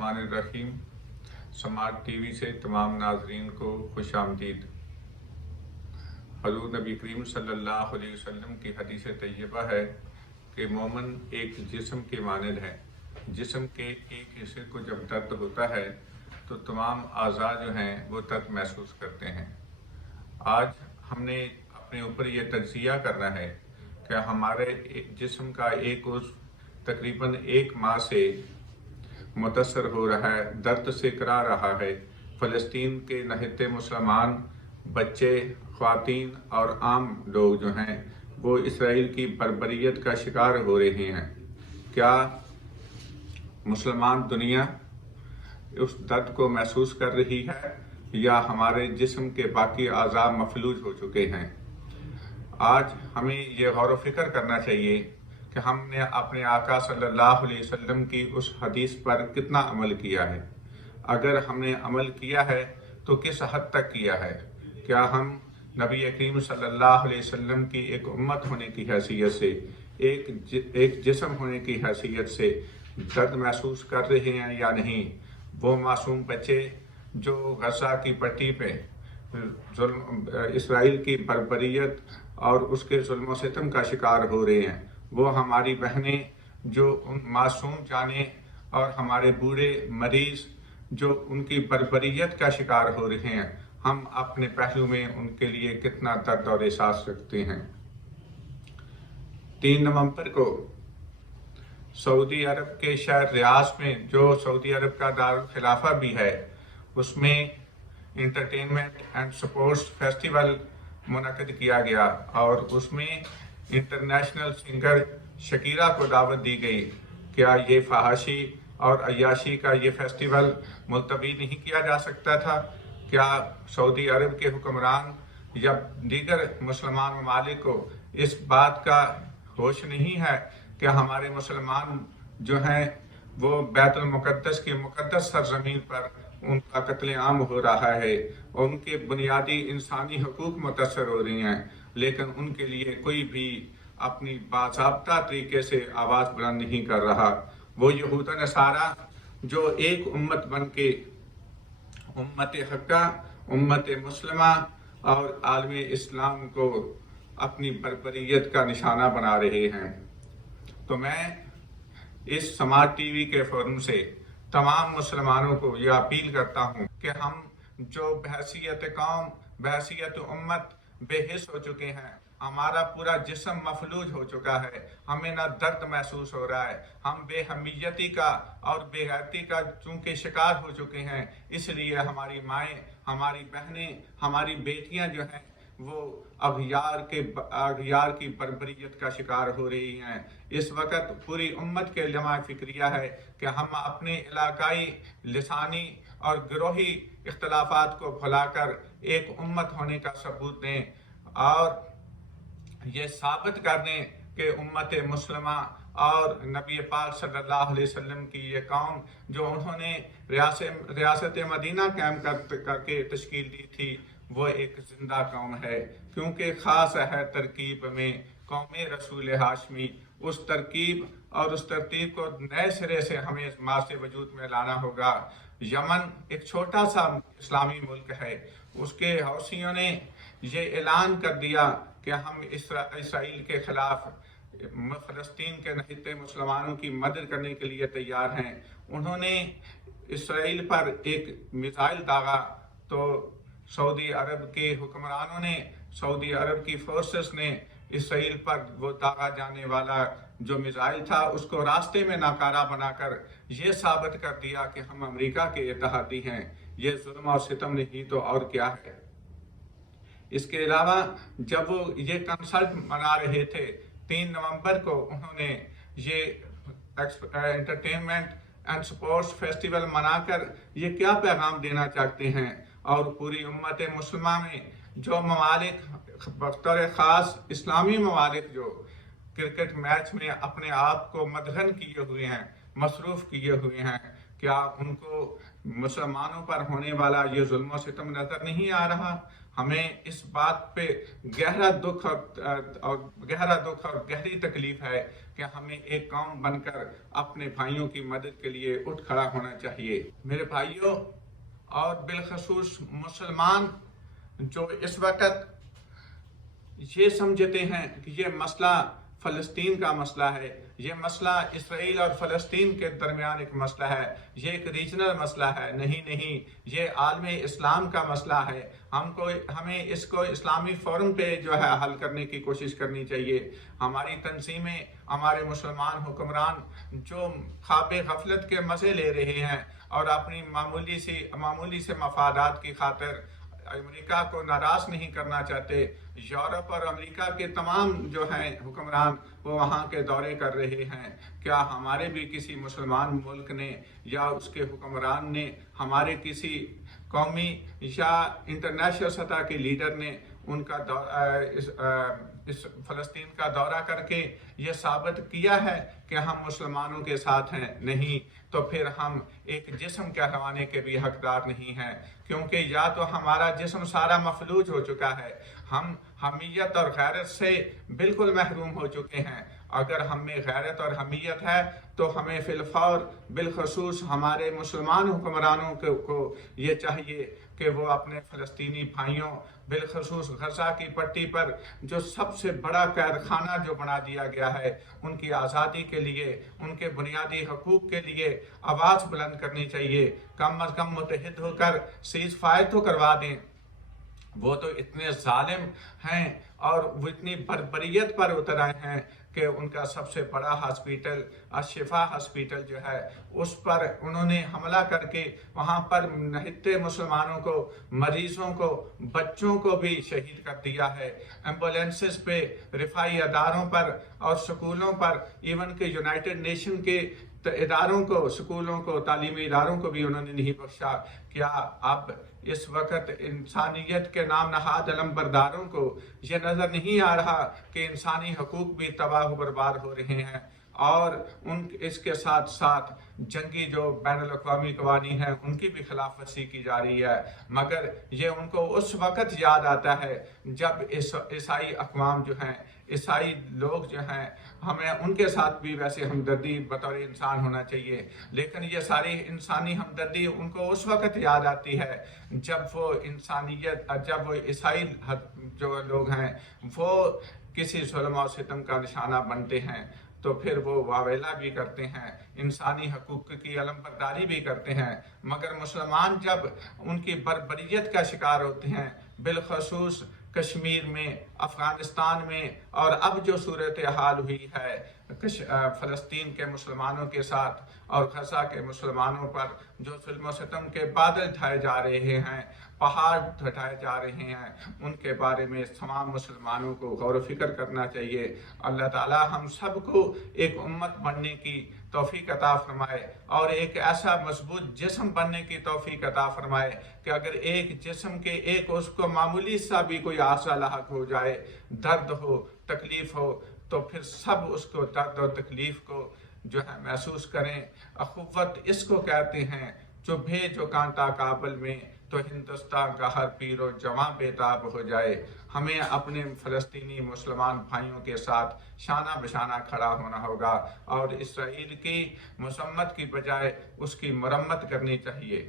बिस्मिल्लाहिर्रहमानिर्रहीम। समाज टीवी से तमाम नाजरीन को खुश आमदीद। हज़रत नबी करीम सल्लल्लाहु अलैहि वसल्लम की हदीस तैयबा है कि मोमिन एक जिस्म के मानद है। जिस्म के एक हिस्से को जब दर्द होता है तो तमाम आज़ा जो हैं वो दर्द महसूस करते हैं। आज हमने अपने ऊपर ये तज्ज़िया करना है कि हमारे जिस्म का एक उज़्व तकरीबन 1 माह से मुतासर हो रहा है, दर्द से करा रहा है। फ़लस्तीन के नहते मुसलमान बच्चे, ख़वातीन और आम लोग जो हैं वो इसराइल की बर्बरियत का शिकार हो रहे हैं। क्या मुसलमान दुनिया उस दर्द को महसूस कर रही है या हमारे जिस्म के बाकी आज़ा मफलूज हो चुके हैं? आज हमें ये गौर व फिक्र करना चाहिए कि हमने अपने आका सल्लल्लाहु अलैहि वसल्लम की उस हदीस पर कितना अमल किया है। अगर हमने अमल किया है तो किस हद तक किया है? क्या हम नबी करीम सल्लल्लाहु अलैहि वसल्लम की एक उम्मत होने की हैसियत से, एक जिस्म होने की हैसियत से दर्द महसूस कर रहे हैं या नहीं? वो मासूम बच्चे जो गज़ा की पट्टी पे इसराइल की बर्बरियत और उसके जुल्म सितम का शिकार हो रहे हैं, वो हमारी बहनें जो उन मासूम जाने और हमारे बूढ़े मरीज़ जो उनकी बर्बरियत का शिकार हो रहे हैं, हम अपने पहलू में उनके लिए कितना दर्द और एहसास रखते हैं। 3 नवंबर को सऊदी अरब के शहर रियाद में, जो सऊदी अरब का दारुल खिलाफा भी है, उसमें इंटरटेनमेंट एंड स्पोर्ट्स फेस्टिवल मुनक़िद किया गया और उसमें इंटरनेशनल सिंगर शकीरा को दावत दी गई। क्या ये फहाशी और अय्याशी का ये फेस्टिवल मुलतवी नहीं किया जा सकता था? क्या सऊदी अरब के हुक्मरान या दीगर मुसलमान ममालिक को इस बात का होश नहीं है कि हमारे मुसलमान जो हैं वो बैतुल मुक़द्दस की मुक़द्दस सरज़मीन पर उनका कत्लेआम हो रहा है और उनके बुनियादी इंसानी हकूक़ मुतासर हो रही हैं, लेकिन उनके लिए कोई भी अपनी बाज़ाब्ता तरीके से आवाज़ बुलंद नहीं कर रहा। वो यहूद नसारा जो एक उम्मत बन के उम्मत हक्का, उम्मत मुस्लिमा और आलम इस्लाम को अपनी बर्बरियत का निशाना बना रहे हैं। तो मैं इस समाज टीवी के फोरम से तमाम मुसलमानों को यह अपील करता हूँ कि हम जो बहैसियत कौम, बहैसियत उम्मत बेहिस हो चुके हैं, हमारा पूरा जिस्म मफलूज हो चुका है, हमें ना दर्द महसूस हो रहा है, हम बेहमियती का और बेगैरती का चूंकि शिकार हो चुके हैं, इसलिए हमारी माएँ, हमारी बहनें, हमारी बेटियां जो हैं वो अगयार की बर्बरियत का शिकार हो रही हैं। इस वक्त पूरी उम्मत के लम्हा फिक्रिया है कि हम अपने इलाकाई, लिसानी और गिरोही इख्तलाफात को भुलाकर एक उम्मत होने का सबूत दें और ये साबित कर दें कि उम्मत मुस्लिमा और नबी पाक सल्लल्लाहु अलैहि वसल्लम की ये कौम जो उन्होंने रियासत मदीना कायम करके तश्कील दी थी, वो एक जिंदा कौम है, क्योंकि ख़ास है तरकीब में कौम रसूल हाशमी। उस तरकीब और उस तरतीब को नए सिरे से हमें मासे वजूद में लाना होगा। यमन एक छोटा सा इस्लामी मुल्क है, उसके हौसियों ने ये ऐलान कर दिया कि हम इसराइल के खिलाफ फ़लस्तीन के नहते मुसलमानों की मदद करने के लिए तैयार हैं। उन्होंने इसराइल पर एक मिसाइल दागा तो सऊदी अरब के हुक्मरानों ने, सऊदी अरब की फोर्सेस ने इसराइल पर वो दागा जाने वाला जो मिसाइल था उसको रास्ते में नाकारा बनाकर ये साबित कर दिया कि हम अमेरिका के इत्तेहादी हैं। ये जुल्म और सितम नहीं तो और क्या है। इसके अलावा जब वो ये कंसर्ट मना रहे थे 3 नवंबर को, उन्होंने ये एंटरटेनमेंट एंड स्पोर्ट्स फेस्टिवल मनाकर ये क्या पैगाम देना चाहते हैं? और पूरी उम्मत मुस्लिमा में जो ममालिक, बतौर ख़ास इस्लामी ममालिक जो क्रिकेट मैच में अपने आप को मदगन किए हुए हैं, मसरूफ़ किए हुए हैं, क्या उनको مسلمانوں پر ہونے والا یہ ظلم و ستم نظر نہیں آ رہا؟ ہمیں اس بات پہ گہرا دکھ اور گہری تکلیف ہے کہ ہمیں ایک قوم بن کر اپنے بھائیوں کی مدد کے لیے اٹھ کھڑا ہونا چاہیے۔ میرے بھائیوں اور بالخصوص مسلمان جو اس وقت یہ سمجھتے ہیں کہ یہ مسئلہ فلسطین کا مسئلہ ہے، یہ مسئلہ اسرائیل اور فلسطین کے درمیان ایک مسئلہ ہے، یہ ایک ریجنل مسئلہ ہے، نہیں، یہ عالم اسلام کا مسئلہ ہے۔ ہمیں اس کو اسلامی فورم پہ جو ہے حل کرنے کی کوشش کرنی چاہیے۔ ہماری تنظیمیں، ہمارے مسلمان حکمران جو خواب غفلت کے مزے لے رہے ہیں اور اپنی معمولی سے مفادات کی خاطر امریکہ کو ناراض نہیں کرنا چاہتے، یورپ اور امریکہ کے تمام جو ہیں حکمران وہ وہاں کے دورے کر رہے ہیں، کیا ہمارے بھی کسی مسلمان ملک نے یا اس کے حکمران نے، ہمارے کسی قومی یا انٹرنیشنل سطح کے لیڈر نے ان کا اس فلسطین کا دورہ کر کے یہ ثابت کیا ہے کہ ہم مسلمانوں کے ساتھ ہیں؟ نہیں، تو پھر ہم ایک جسم کہلوانے کے بھی حقدار نہیں ہیں، کیونکہ یا تو ہمارا جسم سارا مفلوج ہو چکا ہے، ہم حمیت اور غیرت سے بالکل محروم ہو چکے ہیں۔ اگر ہم میں غیرت اور حمیت ہے تو ہمیں فی الفور بالخصوص ہمارے مسلمان حکمرانوں کو یہ چاہیے کہ وہ اپنے فلسطینی بھائیوں بالخصوص غزہ کی پٹی پر جو سب سے بڑا قید خانہ جو بنا دیا گیا ہے، ان کی آزادی کے لیے، ان کے بنیادی حقوق کے لیے آواز بلند کرنی چاہیے۔ کم از کم متحد ہو کر سیز فائر تو کروا دیں۔ وہ تو اتنے ظالم ہیں اور وہ اتنی بربریت پر اتر آئے ہیں کہ ان کا سب سے بڑا ہاسپیٹل الشفا ہاسپیٹل جو ہے اس پر انہوں نے حملہ کر کے وہاں پر نہتے مسلمانوں کو، مریضوں کو، بچوں کو بھی شہید کر دیا ہے۔ ایمبولینسز پہ، رفائی اداروں پر اور سکولوں پر، ایون کہ یونائٹڈ نیشن کے اداروں کو، سکولوں کو، تعلیمی اداروں کو بھی انہوں نے نہیں بخشا۔ کیا اب اس وقت انسانیت کے نام نہاد علمبرداروں کو یہ نظر نہیں آ رہا کہ انسانی حقوق بھی تباہ و برباد ہو رہے ہیں اور اس کے ساتھ ساتھ جنگی جو بین الاقوامی قوانین ہیں ان کی بھی خلاف ورزی کی جا رہی ہے؟ مگر یہ ان کو اس وقت یاد آتا ہے جب عیسائی اقوام جو ہیں، عیسائی لوگ جو ہیں، ہمیں ان کے ساتھ بھی ویسے ہمدردی بطور انسان ہونا چاہیے، لیکن یہ ساری انسانی ہمدردی ان کو اس وقت یاد آتی ہے جب وہ عیسائی جو لوگ ہیں وہ کسی ظلم و ستم کا نشانہ بنتے ہیں تو پھر وہ واویلا بھی کرتے ہیں، انسانی حقوق کی علمبرداری بھی کرتے ہیں۔ مگر مسلمان جب ان کی بربریت کا شکار ہوتے ہیں، بالخصوص کشمیر میں، افغانستان میں، اور اب جو صورتحال ہوئی ہے فلسطین کے مسلمانوں کے ساتھ اور غزہ کے مسلمانوں پر جو ظلم و ستم کے بادل ڈھائے جا رہے ہیں، پہاڑ ڈھائے جا رہے ہیں، ان کے بارے میں تمام مسلمانوں کو غور و فکر کرنا چاہیے۔ اللہ تعالی ہم سب کو ایک امت بننے کی توفیق عطا فرمائے اور ایک ایسا مضبوط جسم بننے کی توفیق عطا فرمائے کہ اگر ایک جسم کے ایک اس کو معمولی سا بھی کوئی عارضہ لاحق ہو جائے، درد ہو، تکلیف ہو، تو پھر سب اس کو درد اور تکلیف کو جو ہے محسوس کریں۔ اخوت اس کو کہتے ہیں جو بھیجو کانٹا کابل میں تو ہندوستان کا ہر پیر و جوان بیتاب ہو جائے۔ ہمیں اپنے فلسطینی مسلمان بھائیوں کے ساتھ شانہ بشانہ کھڑا ہونا ہوگا اور اسرائیل کی مذمت کی بجائے اس کی مرمت کرنی چاہیے۔